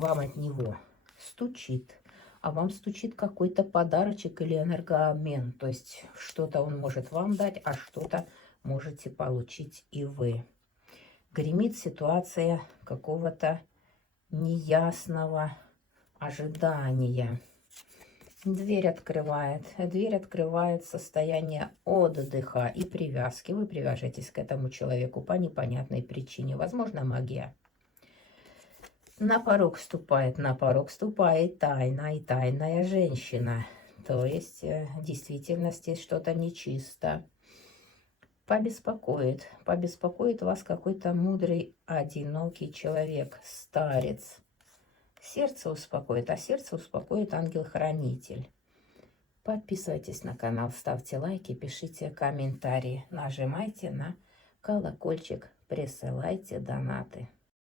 вам от него стучит, а вам стучит какой-то подарочек или энергообмен. То есть что-то он может вам дать, а что-то можете получить и вы. Гремит ситуация какого-то неясного ожидания. Дверь открывает состояние отдыха и привязки. Вы привяжетесь к этому человеку по непонятной причине. Возможно, магия. На порог ступает тайна и тайная женщина. То есть в действительности что-то нечисто. Побеспокоит вас какой-то мудрый, одинокий человек, старец. Сердце успокоит, а сердце успокоит ангел-хранитель. Подписывайтесь на канал, ставьте лайки, пишите комментарии, нажимайте на колокольчик, присылайте донаты.